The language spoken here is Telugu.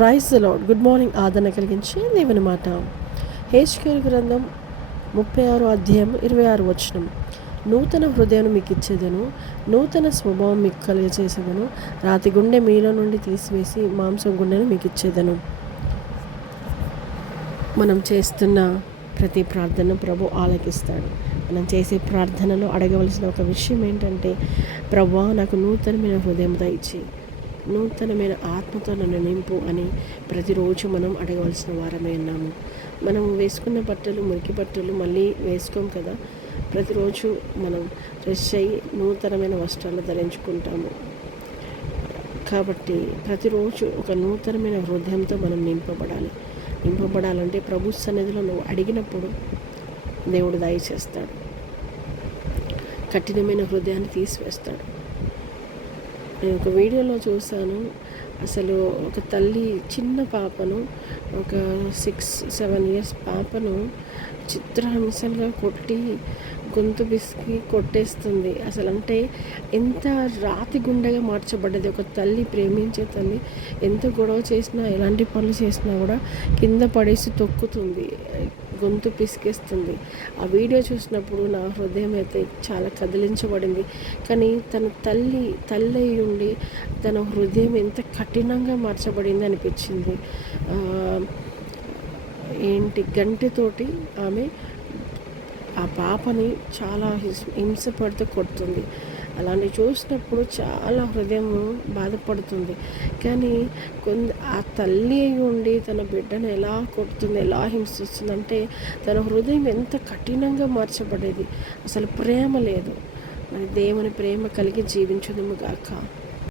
Praise the Lord. Good morning. ఆదరణ కలిగించే దేవుని మాట. హెజ్కేలు గ్రంథం 36 అధ్యాయం 26 వచనం. నూతన హృదయం మీకు ఇచ్చేదను, నూతన స్వభావం మీకు కలిగజేసేదను, రాతి గుండె మీలో నుండి తీసివేసి మాంసం గుండెను మీకు ఇచ్చేదను. మనం చేస్తున్న ప్రతి ప్రార్థన ప్రభు ఆలకిస్తాడు. మనం చేసే ప్రార్థనలో అడగవలసిన ఒక విషయం ఏంటంటే, ప్రభువా నాకు నూతనమైన హృదయం దయచేయి, నూతనమైన ఆత్మతో నన్ను నింపు అని ప్రతిరోజు మనం అడగవలసిన వారమే ఉన్నాము. మనం వేసుకున్న బట్టలు, మురికి బట్టలు మళ్ళీ వేసుకోం కదా. ప్రతిరోజు మనం ఫ్రెష్ అయ్యి నూతనమైన వస్త్రాలు ధరించుకుంటాము. కాబట్టి ప్రతిరోజు ఒక నూతనమైన హృదయంతో మనం నింపబడాలంటే ప్రభు సన్నిధిలో నువ్వు అడిగినప్పుడు దేవుడు దయచేస్తాడు. కఠినమైన హృదయాన్ని తీసివేస్తాడు. నేను ఒక వీడియోలో చూశాను. అసలు ఒక తల్లి చిన్న పాపను, ఒక 6-7 ఇయర్స్ పాపను చిత్రహింసలుగా కొట్టి గొంతు బిసికి కొట్టేస్తుంది. అసలు అంటే ఎంత రాతి గుండెగా మార్చబడ్డది. ఒక తల్లి, ప్రేమించే తల్లి ఎంత గొడవ చేసినా, ఎలాంటి పనులు చేసినా కూడా కింద పడేసి తొక్కుతుంది, గొంతు పిసికేస్తుంది. ఆ వీడియో చూసినప్పుడు నా హృదయం అయితే చాలా కదిలించబడింది. కానీ తన తల్లి ఉండి తన హృదయం ఎంత కఠినంగా మార్చబడింది అనిపించింది. గంటెతోటి ఆమె ఆ పాపని చాలా హింసపడుతూ కొడుతుంది. అలాంటి చూసినప్పుడు చాలా హృదయం బాధపడుతుంది. కానీ ఆ తల్లి అయి ఉండి తన బిడ్డను ఎలా కొడుతుంది, ఎలా హింసిస్తుందంటే తన హృదయం ఎంత కఠినంగా మార్చబడేది. అసలు ప్రేమ లేదు. మరి దేవుని ప్రేమ కలిగి జీవించుదుము గాక.